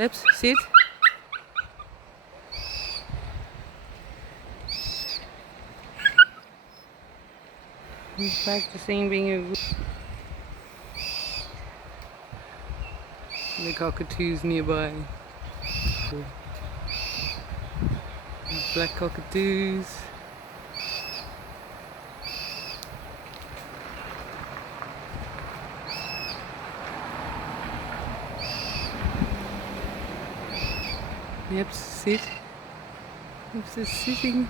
Eps, sit. He's practicing being a good... The cockatoos nearby. These black cockatoos. Yep, sit. Eps is sitting.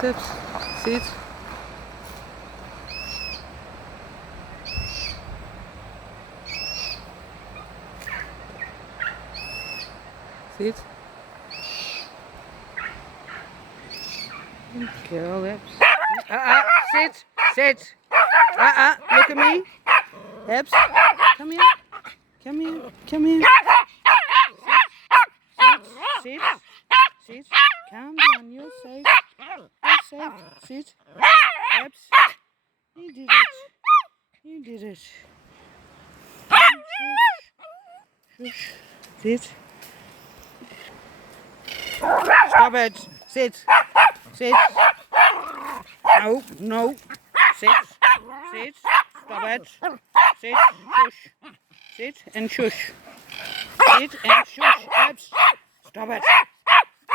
Eps, sit. Sit. Good girl, Eps. Sit, sit. Look at me. Eps, come here. Come here, come here. Sit, sit. Calm down, you're safe. You're safe. Sit. Eps, you did it. You did it. Shush. Sit. Stop it. Sit. Sit. No, no. Sit. Sit. Stop it. Sit. Shush. Sit and shush. Sit and shush. Eps. Stop it.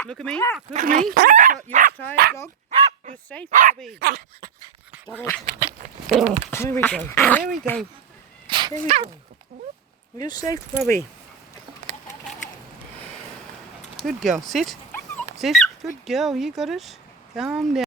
Look at me. Look at me. You're tired, dog. You're safe, Bobby. Stop it. There we go. There we go. There we go. You're safe, Bobby. Good girl. Sit. Sit. Good girl. You got it. Calm down.